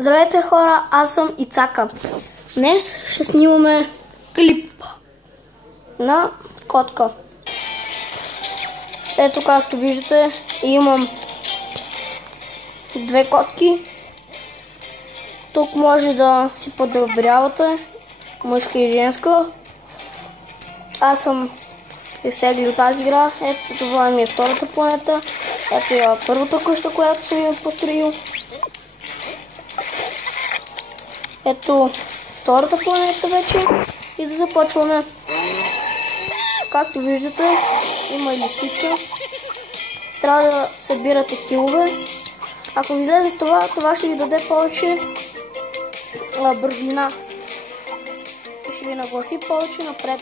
Здравейте хора, аз съм Ицака. Днес ще снимаме клип на котка. Ето, както виждате, имам две котки. Тук може да си подобрявате мъжка и женска. Аз съм изтеглил тази игра. Ето, това ми е втората планета. Ето е първата къща, която съм я построил. Ето втората планета вече. И да започваме. Както виждате, има и лисица. Трябва да събирате килове. Ако ви излезе това ще ви даде повече бързина. Ще ви нагласи повече напред.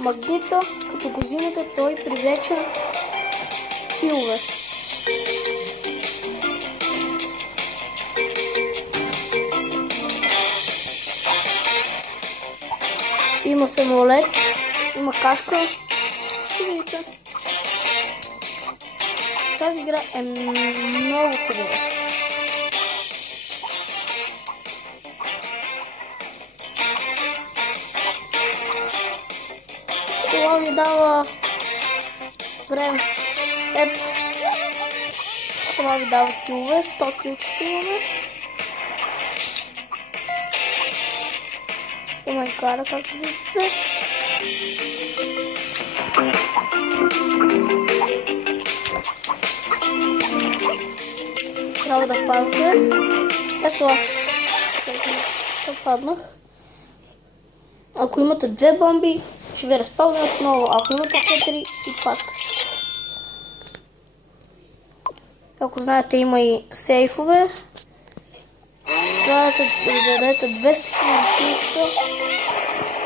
Магнита, като го взимате, той привлече килове. Има самолет, има кашка. Видите. Тази игра е много хубава. Това ви дава време. Ето. Това ви дава килове, 100 килчета имаме. Това и кара, както виждате. Трябва да падате. Ето аз. Паднах. Ако имате две бомби, ще ви разпълня отново. Ако имате 4 и пак. Ако знаете, има и сейфове. Трябва да дадете 200 000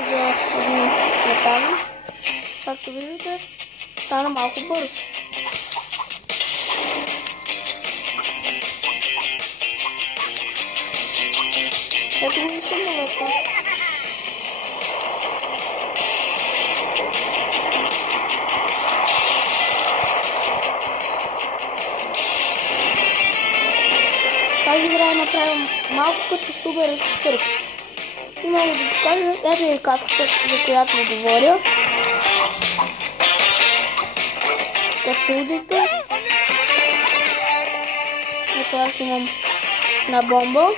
за едни метали. Както виждате, стана малко бързо. Ето го самолета. Тази игра е направена малко като супер сърф. И мога да покажа, ето е каската, за която ви говоря. Като се видите, ето аз имам една бомба,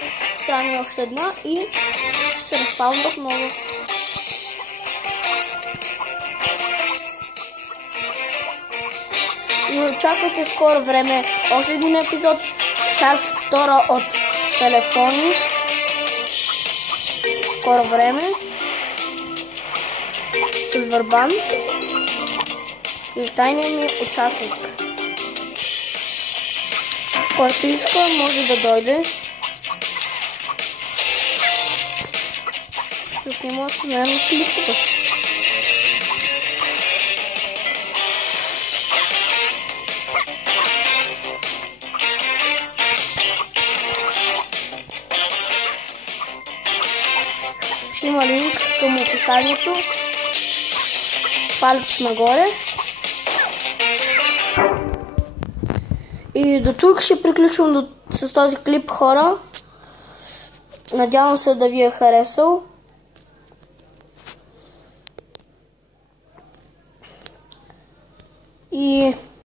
трябва ми още една и се разпалвам отново. И очаквайте скоро време още един епизод, част втора от телефони. Скоро време с Върбан и тайният ми участник. Който иска, може да дойде. Ще снима с мен клипове. Има линк към описанието. Палец нагоре. И до тук ще приключвам с този клип, хора. Надявам се да ви е харесал. И